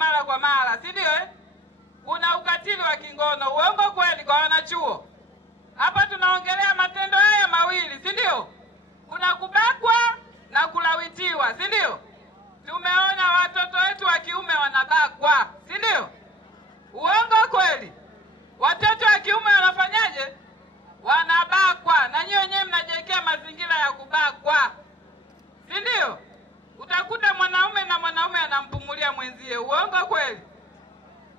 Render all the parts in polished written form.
mara kwa mara, si ndio Kuna ukatili wa kingono. Uongo kweli kwa wanachuo? Hapa tunaongelea matendo haya mawili, si ndio? Kuna kubakwa na kulawitiwa, si ndio? Tumeona watoto wetu wa kiume wanabakwa, si ndio? Uongo kweli? Watoto wa kiume wanafanyaje? Wanabakwa. Na nyinyi wenyewe mnajiwekea mazingira ya kubakwa, si ndio? Utakuta mwanaume na mwanaume anampumulia mwenzie. Uongo kweli?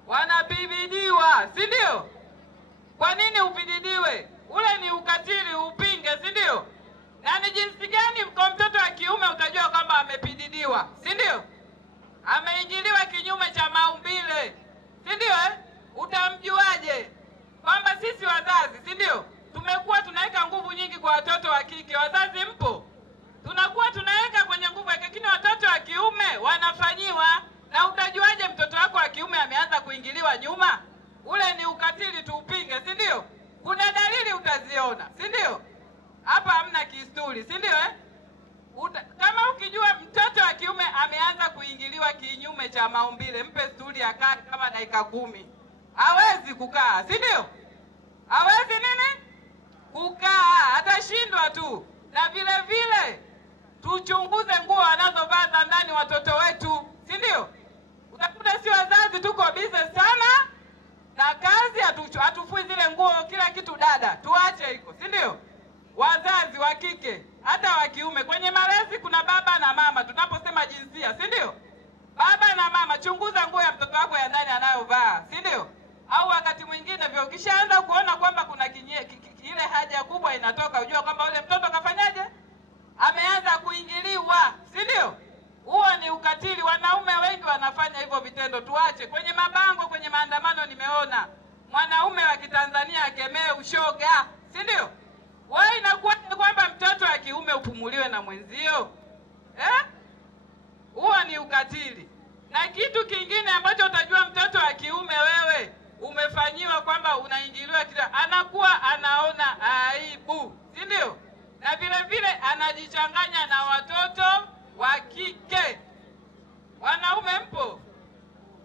Wanapididiwa, si ndio? Kwa nini upididiwe? Ule ni ukatili, upinge, si ndio? Na ni jinsi gani kwa mtoto wa kiume utajua kwamba amepididiwa, si ndio? Ameingiliwa kinyume cha maumbile, si ndio Utamjuaje? Kwamba sisi wazazi, si ndio, tumekuwa tunaweka nguvu nyingi kwa watoto wa kike. Wazazi mpo? Tunakuwa tunaweka kwenye nguvu, lakini watoto wa kiume wanafanyiwa. Na utajuaje mtoto wako wa kiume ameanza kuingiliwa nyuma? Ule ni ukatili, tuupinge, si ndio? Kuna dalili utaziona, si ndio? Hapa hamna kisturi, si ndio Kama ukijua mtoto wa kiume ameanza kuingiliwa kinyume cha maumbile, mpe sturi akae kama dakika 10. Hawezi kukaa, si ndio? Hawezi nini? Kukaa, atashindwa tu. Na vile vile tuchunguze nguo wanazovaa za ndani watoto wetu, si ndio? Utakuta si wazazi tuko busy sana na kazi, hatufui zile nguo, kila kitu dada. Tuache hiko, si ndio? Wazazi wa kike hata wa kiume, kwenye malezi kuna baba na mama. Tunaposema jinsia, si ndio? Baba na mama, chunguza nguo ya mtoto wako ya ndani anayovaa, si ndio? Au wakati mwingine vile ukishaanza kuona kwamba kuna ile haja kubwa inatoka, ujua kwamba ule mtoto kafanyaje? Ameanza kuingiliwa, si ndio? Huo ni ukatili. Wanaume wengi wanafanya hivyo vitendo. Tuache. Kwenye mabango, kwenye maandamano nimeona mwanaume wa Kitanzania akemee ushoga, si ndio? Wewe inakuwa kwamba mtoto wa kiume upumuliwe na mwenzio? Huo ni ukatili. Na kitu kingine ambacho utajua mtoto wa kiume wewe umefanyiwa kwamba unaingiliwa, anakuwa anaona aibu, si ndio? Na vile vile anajichanganya na watoto wa kike. Wanaume mpo?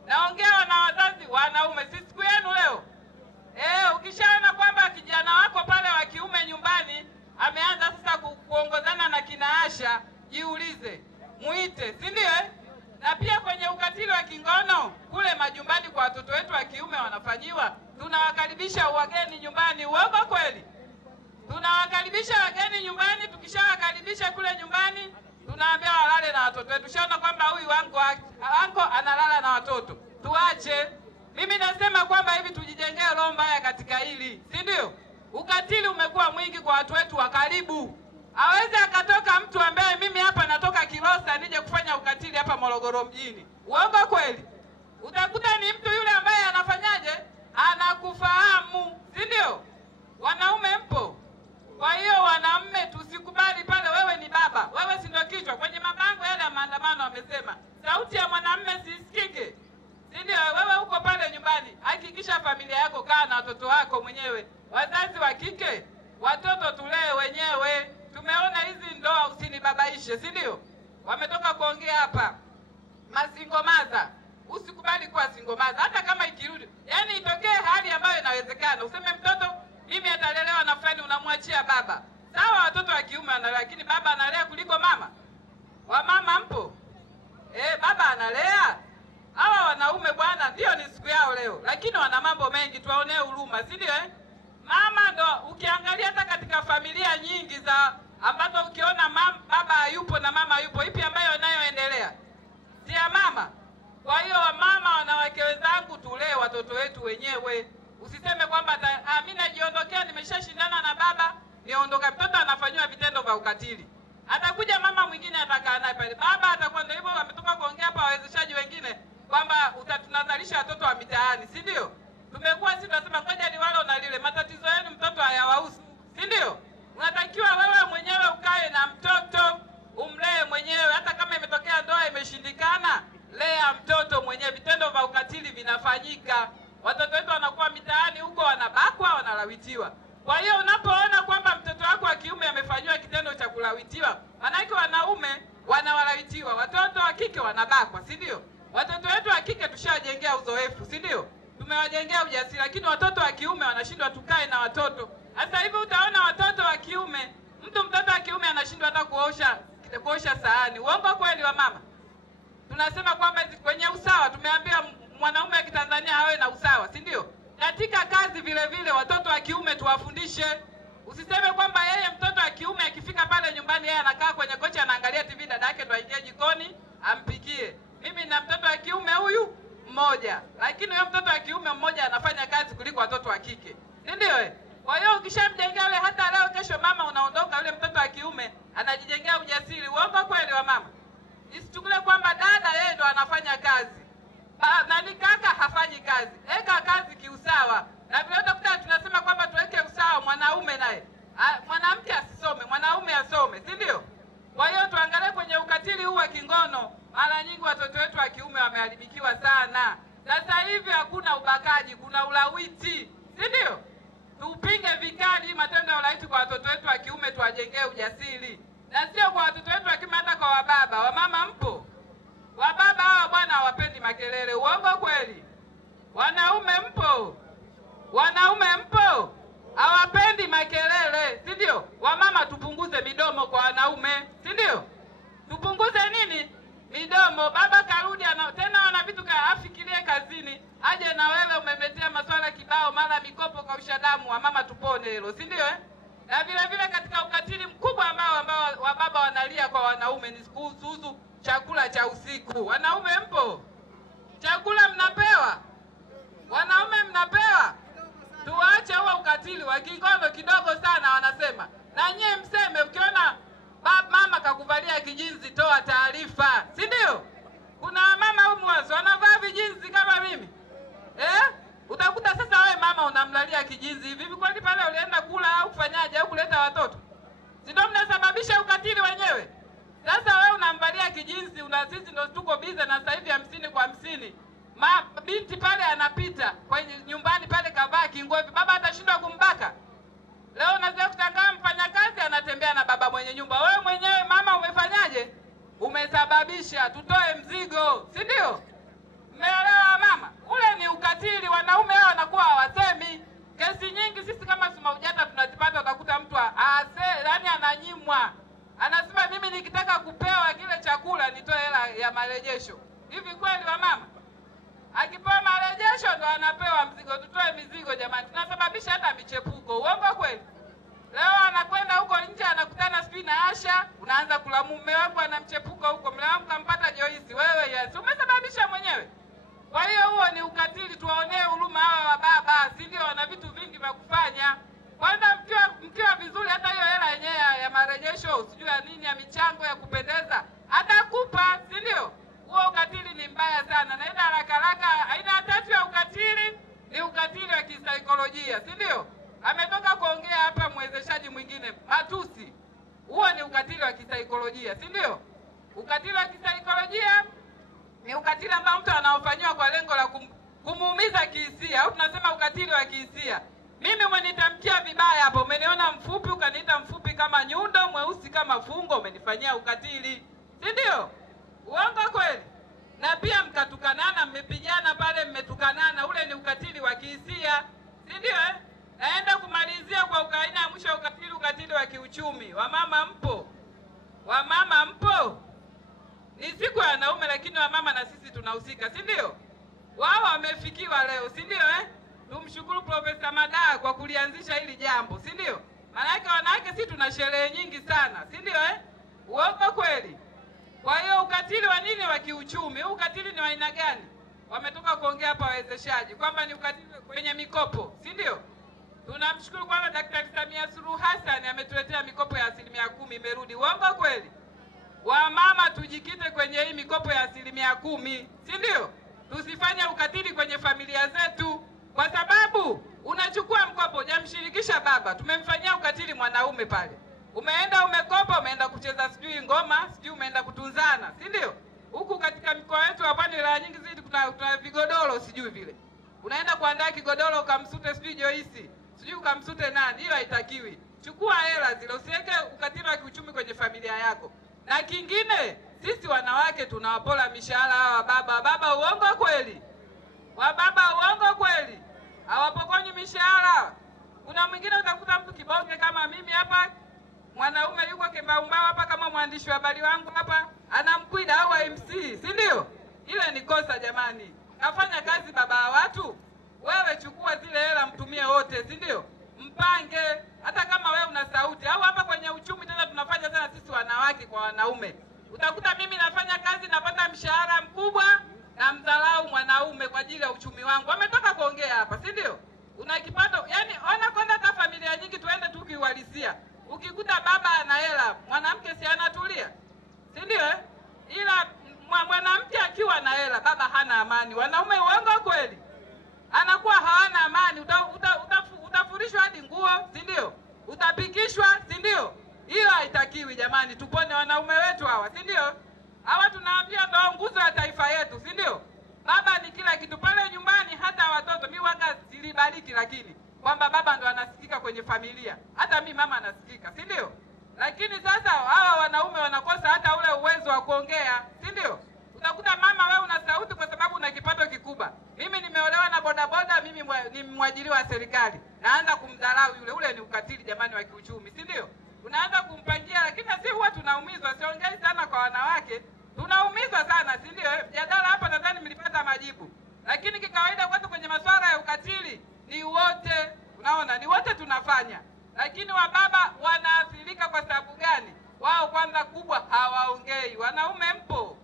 Naongea na wazazi wanaume, si siku yenu leo. Ukishaona kwamba kijana wako pale wa kiume nyumbani ameanza sasa kuongozana na kina Asha, jiulize, muite, si ndio Na pia kwenye ukatili wa kingono kule majumbani kwa watoto wetu wa kiume wanafanyiwa, tunawakaribisha wageni nyumbani. Uongo kweli? Tunawakaribisha wageni nyumbani. Tukishawakaribisha kule nyumbani, tunaambia walale na watoto wetu. Shaona kwamba huyu wangu analala na watoto. Tuache. Mimi nasema kwamba hivi tujijengee roho mbaya katika hili, si ndio? Ukatili umekuwa mwingi kwa watu wetu wa karibu. Hawezi akatoka mtu ambaye mimi hapa natoka Kilosa nije kufanya ukatili hapa Morogoro mjini. Uongo kweli? Utakuta ni mtu yule ambaye anafanyaje? Anakufahamu, si ndio? Wanaume mpo? Kwa hiyo wanaume tusikubali pale wewe ni baba. Wewe si ndio kichwa. Kwenye mabango yale ya maandamano wamesema sauti ya mwanamume sisikike. Si ndio? Wewe uko pale nyumbani, hakikisha familia yako, kaa na watoto wako mwenyewe. Wazazi wa kike, watoto tulee wenyewe. Tumeona hizi ndoa usinibabaishe, si ndio? Wametoka kuongea hapa. Masingomaza. Usikubali kuwa singomaza hata kama ikirudi. Yaani itokee hali ambayo inawezekana. Useme mtoto mimi atalelewa na fulani, unamwachia baba. Sawa, watoto wa kiume analea, lakini baba analea kuliko mama. Wamama mpo? Baba analea. Hawa wanaume bwana ndio ni siku yao leo, lakini wana mambo mengi, tuwaonee huruma, si ndio Mama ndo ukiangalia hata katika familia nyingi za ambazo ukiona baba hayupo na mama hayupo, ipi ambayo inayoendelea? Si ya mama. Kwa hiyo wamama, wanawake wenzangu, tulee watoto wetu wenyewe. Usiseme kwamba mimi najiondokea, nimeshashindana na baba, niondoka. Mtoto anafanywa vitendo vya ukatili. Atakuja mama mwingine atakaa naye pale. Baba atakuwa ndio hivyo. Ametoka kuongea hapa wawezeshaji wengine kwamba tunazalisha watoto wa mitaani, si ndio? Tumekuwa sisi tunasema ngoja ni wale na lile, matatizo yenu mtoto hayawahusu, si ndio? Unatakiwa wewe mwenyewe ukae na mtoto, umlee mwenyewe. Hata kama imetokea ndoa imeshindikana, lea mtoto mwenyewe. Vitendo vya ukatili vinafanyika. Watoto wetu wanakuwa mitaani huko, wanabakwa, wanalawitiwa. Kwa hiyo unapoona kwamba mtoto wako wa kiume amefanywa kitendo cha kulawitiwa, manake wanaume wanawalawitiwa, watoto wa kike wanabakwa, si ndio? Watoto wetu wa kike si ndio? Tumewajengea ujasiri, lakini watoto wa kiume wanashindwa tukae na watoto. Sasa hivi utaona watoto wa kiume, mtoto wa kiume anashindwa hata kuosha sahani. Uongo kweli wa mama? Tunasema kwamba kwenye usawa, tumeambia mwanaume wa Kitanzania hawe na usawa, si ndio? Katika kazi vile vile watoto wa kiume tuwafundishe. Usiseme kwamba yeye mtoto wa kiume akifika pale nyumbani yeye anakaa kwenye kochi anaangalia TV, dada yake ndo aingie jikoni ampikie. Mimi na mtoto wa kiume huyu mmoja, lakini huyo mtoto wa kiume mmoja anafanya kazi kuliko watoto wa kike, si ndio? Kwa hiyo ukishamjengea yule, hata leo kesho mama unaondoka, yule mtoto wa kiume anajijengea ujasiri. Uongo kweli wa mama? Isichukule kwamba dada yeye ndo anafanya kazi, nani kaka hafanyi kazi. Eka kazi kiusawa. Na vile utakuta tunasema kwamba tuweke usawa, mwanaume naye, mwanamke asisome, mwanaume asome, si ndio? Kwa hiyo tuangalie kwenye ukatili huu wa kingono, mara nyingi watoto wetu wa kiume wameharibikiwa sana. Sasa hivi hakuna ubakaji, kuna ulawiti, si ndio? Tupinge vikali matendo ya ulawiti kwa watoto wetu wa kiume, tuwajengee ujasiri. Na sio kwa watoto wetu wa kiume, hata kwa wababa. Wamama mpo? Wababa hawa bwana hawapendi makelele. Uongo kweli? Wanaume mpo? Wanaume mpo? Hawapendi makelele, si ndio? Wamama tupunguze midomo kwa wanaume, si ndio? Tupunguze nini? Midomo. Baba karudi tena wana vitu afikirie kazini, aje na wewe umemetea maswala kibao, mara mikopo kwa ushadamu. Wamama tupone hilo, si ndio? Na vile vile katika ukatili mkubwa ambao wababa wanalia kwa wanaume ni kuhusu chakula cha usiku. Wanaume mpo? Chakula mnapewa? Wanaume mnapewa? Tuache huo ukatili wa kingono kidogo sana wanasema. Na nyie mseme, ukiona mama kakuvalia kijinzi toa taarifa, si ndio? Kuna mama humu wazo wanavaa vijinzi kama mimi. Utakuta sasa wewe mama unamlalia kijinzi hivi. Kwani pale ulienda kula au kufanyaje au kuleta watoto? Si ndio mnasababisha ukatili wenyewe? Sasa wewe unamvalia kijinzi, sisi ndio tuko bize na sasa hivi 50 kwa 50. Binti pale anapita kwenye nyumbani pale kavaa kingovi, baba atashindwa kumbaka? Leo unaweza kutangaa mfanyakazi anatembea na baba mwenye nyumba. Wewe mwenyewe mama umefanyaje? Umesababisha. Tutoe mzigo, si ndio? Mmeelewa mama? Ule ni ukatili. Wanaume hao wanakuwa hawasemi. Kesi nyingi sisi kama Sumaujata tunazipata, utakuta mtu yaani ananyimwa. Anasema mimi nikitaka kupewa kile chakula nitoe hela ya marejesho. Hivi kweli wa mama? Akipewa marejesho ndo anapewa mzigo. Tutoe mizigo jamani. Tunasababisha hata michepuko. Uongo kweli? Leo anakwenda huko nje anakutana sijui na Asha, unaanza kulamu mume wangu ana mchepuko huko, mume wangu kampata Joyce. Wewe yes, umesababisha mwenyewe. Kwa hiyo huo ni ukatili. Tuwaonee huruma hawa wa baba, si ndio? Wana vitu vingi vya kufanya. Kwanza mkiwa vizuri, hata hiyo hela yenyewe ya marejesho sijui ya nini ya michango ya kupendeza atakupa, si ndio? Huo ukatili ni mbaya sana. Naenda haraka. Aina tatu ya ukatili ni ukatili wa kisaikolojia, si ndio? Ametoka kuongea hapa mwezeshaji mwingine, matusi. Huo ni ukatili wa kisaikolojia, si ndio? Ukatili wa kisaikolojia ni ukatili ambao mtu anaofanywa kwa lengo la kumuumiza kihisia, au tunasema ukatili wa kihisia. Mimi umenitamkia vibaya hapo, umeniona mfupi ukaniita mfupi kama nyundo, mweusi kama fungo, umenifanyia ukatili, si ndio? Uongo kweli? Na pia mkatukanana, mmepigana pale, mmetukanana, ule ni ukatili wa kihisia, si ndio? Naenda kumalizia kwa ukaina ya mwisho ukatili wa kiuchumi. Wamama mpo? Wamama mpo? Ni siku ya wanaume, lakini wamama na sisi tunahusika, si ndio? Wao wamefikiwa leo, si ndio? Tumshukuru Profesa Madaa kwa kulianzisha hili jambo, si ndio? Maana wanawake sisi tuna sherehe nyingi sana, si ndio? Uongo kweli? Kwa hiyo ukatili wa nini wa kiuchumi? Huu ukatili ni wa aina gani? Wametoka kuongea hapa wawezeshaji kwamba ni ukatili kwenye mikopo, si ndio? Tunamshukuru kwamba Daktari Samia Suluhu Hassan ametuletea mikopo ya 10% imerudi. Uongo kweli? Wamama tujikite kwenye hii mikopo ya 10%, si ndio? Tusifanye ukatili kwenye familia zetu, kwa sababu unachukua mkopo hujamshirikisha baba. Tumemfanyia ukatili mwanaume pale. Umeenda umekopa, umeenda kucheza sijui ngoma, sijui umeenda kutunzana, si ndio? Huku katika mikoa yetu hapa ni la nyingi zaidi kuna vigodoro sijui vile. Unaenda kuandaa kigodoro ukamsute sijui Joyce, sijui ukamsute nani. Hiyo haitakiwi. Chukua hela zile, usiweke ukatili wa kiuchumi kwenye familia yako. Na kingine, sisi wanawake tunawapola mishahara hawa baba. Baba, uongo kweli? Wababa uongo kweli? Hawapokonywi mishahara. Kuna mwingine utakuta mtu kibonge kama mimi hapa, mwanaume yuko kimbaumbao hapa kama mwandishi wa habari wangu hapa, anamkwida au MC, si ndio? Ile ni kosa jamani. Nafanya kazi baba wa watu. Wewe chukua zile hela mtumie wote, si ndio? Mpange hata kama wewe una sauti. Au hapa kwenye uchumi tena tunafanya sana sisi wanawake kwa wanaume. Utakuta mimi nafanya kazi napata mshahara mkubwa na mdharau mwanaume kwa ajili ya uchumi wangu. Wametoka kuongea hapa, si ndio? Una kipato, yani ona kwenda hata familia nyingi tuende tu kiuhalisia. Ukikuta baba ana hela, mwanamke si anatulia. Si ndio? Ila mwanamke akiwa na hela, baba hana amani. Wanaume uongo kweli? Anakuwa hawana amani, utafurishwa hadi nguo, si ndio? Utapikishwa, si ndio? Hiyo haitakiwi jamani, tupone wanaume wetu hawa, si ndio? Hawa tunaambia ndio nguzo ya taifa yetu, si ndio? Baba ni kila kitu pale nyumbani, hata watoto mimi waga silibariki, lakini kwamba baba ndo anasikika kwenye familia. Hata mimi mama anasikika, si ndio? Lakini sasa hawa wanaume wanakosa hata ule uwezo wa kuongea, si ndio? Utakuta mama wewe una sauti kwa sababu una kipato kikubwa. Mimi nimeolewa na bodaboda, mimi ni mwajiriwa wa serikali. Naanza kumdharau yule, ule ni ukatili jamani wa kiuchumi, si ndio? Unaanza kumpangia, lakini sisi huwa tunaumizwa. Siongei sana kwa wanawake, tunaumizwa sana, si ndio? Jadala hapa nadhani mlipata majibu. Lakini kikawaida kwetu kwenye masuala ya ukatili ni wote, unaona, ni wote tunafanya. Lakini wababa wanaathirika kwa sababu gani? Wao kwanza kubwa hawaongei. Wanaume mpo?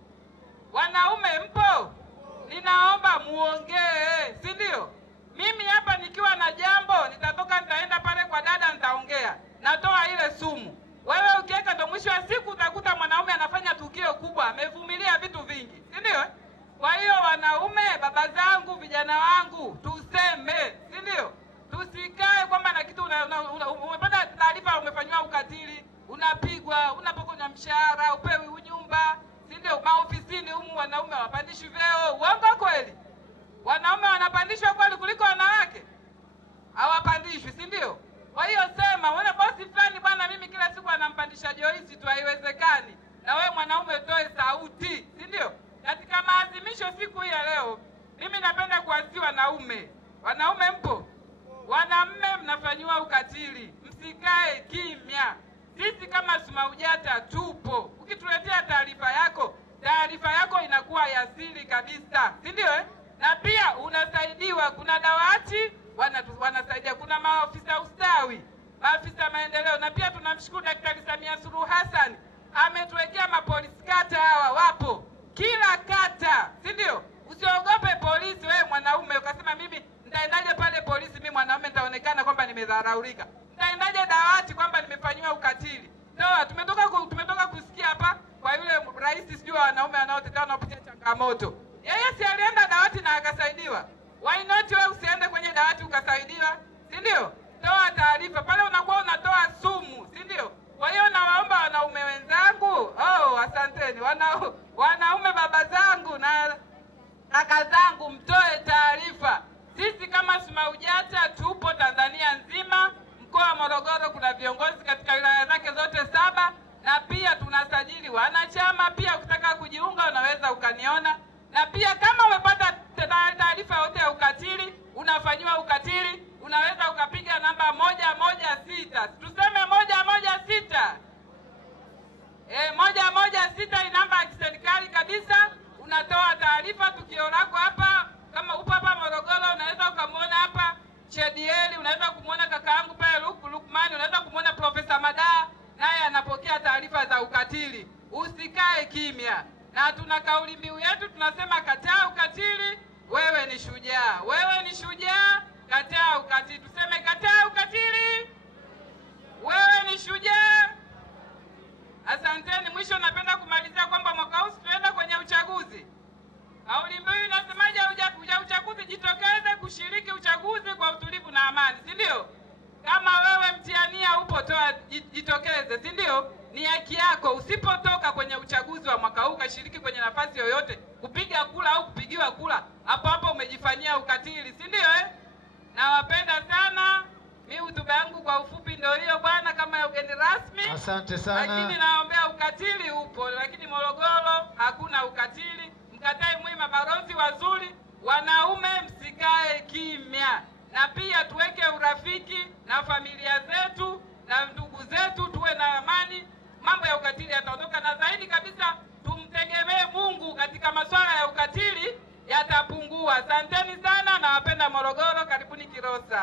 Wanaume mpo? Ninaomba muongee, si ndio? Mimi hapa nikiwa na jambo, nitatoka nitaenda pale kwa dada nitaongea. Natoa ile sumu. Wewe ukiweka ndo mwisho wa siku utakuta mwanaume anafanya tukio kubwa, amevumilia vitu vingi, si ndio? Kwa hiyo wanaume, baba zangu, vijana wangu, tuseme, si ndio? Tusikae kwamba na kitu umepata taarifa umefanywa ukatili, unapigwa, unapokonywa mshahara, upewi nyumba, si ndio? Maofisini humu wanaume wapandishwi vyeo. Uongo kweli? Wanaume wanapandishwa kweli kuliko wanawake? Hawapandishwi, si ndio? Kwa hiyo sema, wewe bosi fulani bwana mimi kila siku anampandisha Joyce tu, haiwezekani. Na wewe mwanaume utoe sauti, si ndio? Katika maadhimisho siku hii ya leo, mimi napenda kuasi wanaume. Wanaume mpo? Wanaume mnafanywa ukatili, msikae kimya. Sisi kama SMAUJATA tupo. Ukituletea taarifa yako inakuwa ya siri kabisa, si ndio? Na pia unasaidiwa, kuna dawati wanasaidia, kuna maafisa ustawi, maafisa maendeleo, na pia tunamshukuru Daktari Samia Suluhu Hassan ametuwekea mapolisi kata. Hawa wapo kila kata, si ndio? Usiogope polisi wewe mwanaume ukasema mimi nitaendaje pale polisi, mimi mwanaume nitaonekana kwamba nimedharaulika. Nitaendaje dawati kwamba nimefanywa ukatili? Toa, tumetoka kusikia hapa kwa yule rais sijui wanaume wanaotetea wanaopitia changamoto. Yeye si alienda dawati na akasaidiwa. Why not wewe usiende kwenye dawati ukasaidiwa? Si ndio? Toa taarifa. Pale unakuwa unatoa sumu, si ndio? Kwa hiyo nawaomba wanaume wenzangu, asanteni. Wanaume baba zangu na kaka zangu, mtoe taarifa. Sisi kama SMAUJATA tupo Tanzania nzima. Mkoa wa Morogoro kuna viongozi katika wilaya zake zote 7, na pia tunasajili wanachama. Pia ukitaka kujiunga unaweza ukaniona. Na pia kama umepata taarifa yote ya ukatili, unafanywa ukatili, unaweza ukapiga namba 116. Tuseme 116. 116 ni namba ya kiserikali kabisa. Unatoa taarifa tukio lako hapa. Kama upo hapa Morogoro unaweza ukamuona hapa Chedieli, unaweza kumuona kaka yangu pale Lukman, unaweza kumuona Profesa Madaa, naye anapokea taarifa za ukatili. Usikae kimya. Na tuna kauli mbiu yetu tunasema kataa ukatili, wewe ni shujaa. Wewe ni shujaa, kataa ukatili. Tuseme kataa ukatili, wewe ni shujaa. Asanteni. Mwisho napenda kumalizia kwamba mwaka huu tunaenda kwenye uchaguzi. Kauli mbiu inasemaje? Uchaguzi, jitokeze kushiriki uchaguzi kwa utulivu na amani, si ndio? Kama wewe mtiania upo, toa, jitokeze, si ndio? Ni haki yako. Usipotoka kwenye uchaguzi wa mwaka huu kashiriki kwenye nafasi yoyote, kupiga kula au kupigiwa kula, hapo umejifanyia ukatili, si ndio? Nawapenda sana. Mimi hotuba yangu kwa ufupi ndio hiyo bwana, kama ugeni rasmi. Asante sana. Lakini naombea ukatili upo, lakini Morogoro hakuna ukatili. Mkatae mwe mabalozi wazuri, wanaume na pia tuweke urafiki na familia zetu na ndugu zetu, tuwe na amani, mambo ya ukatili yataondoka, na zaidi kabisa tumtegemee Mungu katika masuala ya ukatili yatapungua. Asanteni sana, nawapenda Morogoro, karibuni Kilosa.